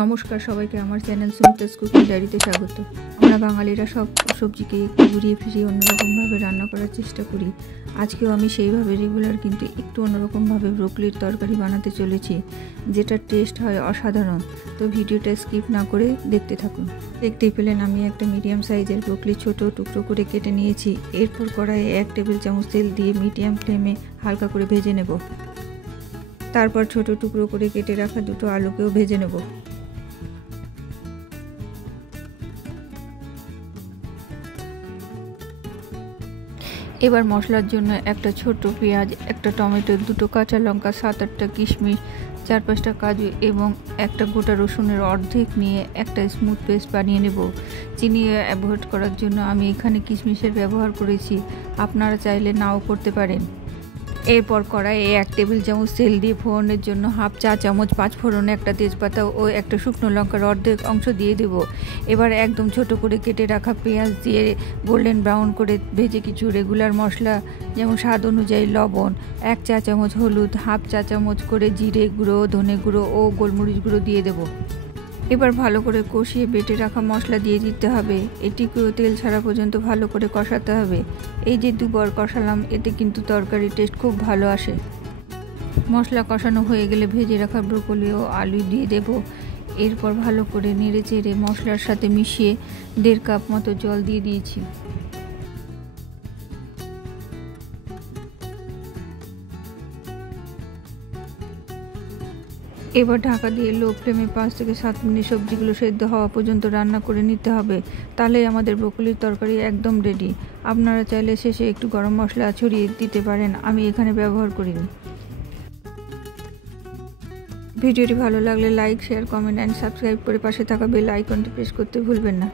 নমস্কার সবাইকে আমার চ্যানেল সুমিতাস কুকিং ডায়েরিতে স্বাগত। আমরা বাঙালিরা সব সবজিকে একটু ঘুরিয়ে ফিরিয়ে অন্যরকমভাবে রান্না করার চেষ্টা করি। আজকেও আমি সেইভাবে রেগুলার কিন্তু একটু অন্যরকমভাবে ব্রোকলির তরকারি বানাতে চলেছি, যেটার টেস্ট হয় অসাধারণ। তো ভিডিওটা স্কিপ না করে দেখতে থাকুন। দেখতেই পেলেন আমি একটা মিডিয়াম সাইজের ব্রোকলি ছোট টুকরো করে কেটে নিয়েছি। এরপর কড়াইয়ে 1 টেবিল চামচ তেল দিয়ে মিডিয়াম ফ্লেমে হালকা করে ভেজে নেব। তারপর ছোট টুকরো করে কেটে রাখা দুটো আলুকেও ভেজে নেব। এবার মশলার জন্য একটা ছোট পেঁয়াজ, একটা টমেটো, দুটো কাঁচা লঙ্কা, 7-8টা কিশমিশ, 4-5টা কাজু এবং একটা গোটা রসুনের অর্ধেক নিয়ে একটা স্মুথ পেস্ট বানিয়ে নেব। চিনি অ্যাভয়েড করার জন্য আমি এখানে কিশমিশের ব্যবহার করেছি, আপনারা চাইলে নাও করতে পারেন। এরপর কড়াইয়ে 1 টেবিল চামচ তেল দিয়ে ফোড়নের জন্য হাফ চা চামচ পাঁচফোড়ন, একটা তেজপাতা ও একটা শুকনো লঙ্কার অর্ধেক অংশ দিয়ে দেব। এবার একদম ছোট করে কেটে রাখা পেঁয়াজ দিয়ে গোল্ডেন ব্রাউন করে ভেজে কিছু রেগুলার মশলা যেমন স্বাদ অনুযায়ী লবণ, 1 চা চামচ হলুদ, হাফ চা চামচ করে জিরে গুঁড়ো, ধনে গুঁড়ো ও গোলমরিচ গুঁড়ো দিয়ে দেব। এবার ভালো করে কষিয়ে বেটে রাখা মশলা দিয়ে দিতে হবে। এটিকেও তেল ছাড়া পর্যন্ত ভালো করে কষাতে হবে। এই যে দুবার কষালাম, এতে কিন্তু তরকারির টেস্ট খুব ভালো আসে। মশলা কষানো হয়ে গেলে ভেজে রাখা ব্রোকলি ও আলু দিয়ে দেব। এরপর ভালো করে নেড়ে চেড়ে মশলার সাথে মিশিয়ে 1.5 কাপ মতো জল দিয়ে দিয়েছি। এবার ঢাকা দিয়ে লো ফ্লেমে 5 থেকে 7 মিনিট সবজিগুলো সেদ্ধ হওয়া পর্যন্ত রান্না করে নিতে হবে। তাহলেই আমাদের ব্রোকলির তরকারি একদম রেডি। আপনারা চাইলে শেষে একটু গরম মশলা ছড়িয়ে দিতে পারেন, আমি এখানে ব্যবহার করিনি। ভিডিওটি ভালো লাগলে like, share, comment and subscribe করে পাশে থাকা বেল আইকনটি প্রেস করতে ভুলবেন না।